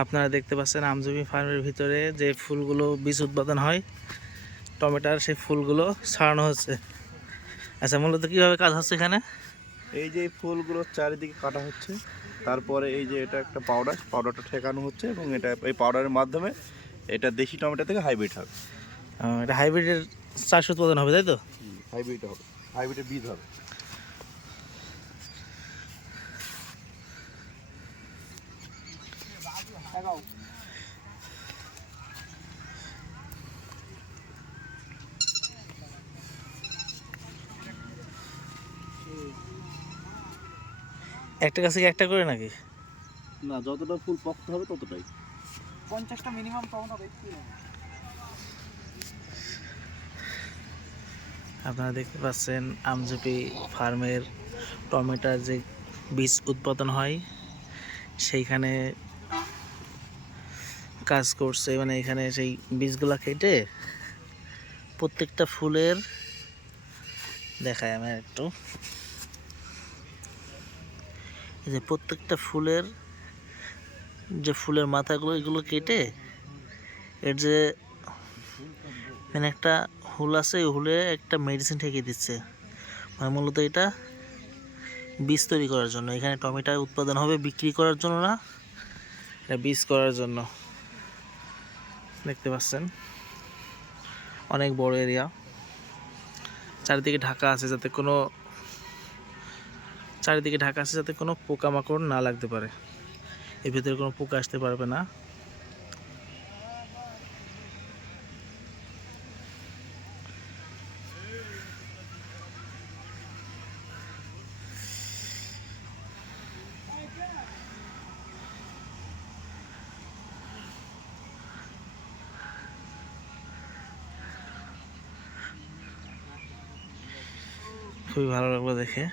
আপনারা দেখতে পাচ্ছেন আমজুবি ফার্মের ভিতরে যে ফুলগুলো বীজ উৎপাদন হয় টমেটোর, সেই ফুলগুলো ছাড়ানো হচ্ছে। আচ্ছা, মূলত কীভাবে কাজ হচ্ছে এখানে? এই যে ফুলগুলো চারিদিকে কাটা হচ্ছে, তারপরে এই যে এটা একটা পাউডারটা ঠেকানো হচ্ছে এবং এটা এই পাউডারের মাধ্যমে এটা দেশি টমেটো থেকে হাইব্রিড হবে। এটা হাইব্রিডের চাষ উৎপাদন হবে, তাই তো? হাইব্রিড হবে, হাইব্রিডের বীজ হবে। একটা গাছে কি একটা করে নাকি? না, যতটা ফুল পক্ত হবে ততটাই। 50টা মিনিমাম টমেটো দেখতে হবে। আপনারা দেখতে পাচ্ছেন আমজুবি ফার্মের টমেটোর যে বীজ উৎপাদন হয় সেইখানে কাজ করছে। মানে এখানে সেই বীজগুলা কেটে প্রত্যেকটা ফুলের, দেখায় আমি একটু, এই যে প্রত্যেকটা ফুলের যে ফুলের মাথাগুলো এগুলো কেটে এর যে মানে একটা হুল আছে, ওই হুলে একটা মেডিসিন ঠেকে দিচ্ছে। মানে মূলত এটা বীজ তৈরি করার জন্য। এখানে টমেটো উৎপাদন হবে বিক্রি করার জন্য না, এটা বীজ করার জন্য। দেখতে পাচ্ছেন অনেক বড় এরিয়া, চারিদিকে ঢাকা আছে যাতে কোনো পোকামাকড় না লাগতে পারে। এর ভিতরে কোনো পোকা আসতে পারবে না। খুবই ভালো লাগলো দেখে।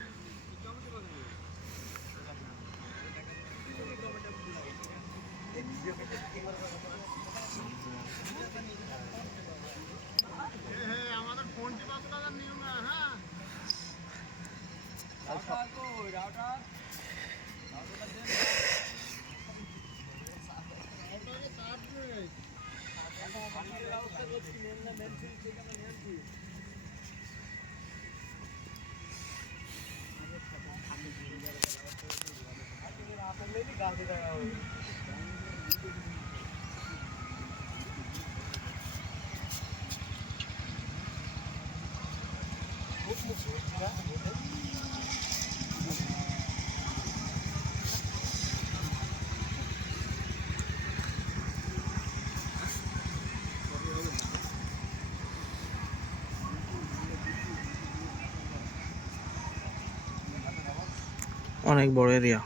অনেক বড় এরিয়া।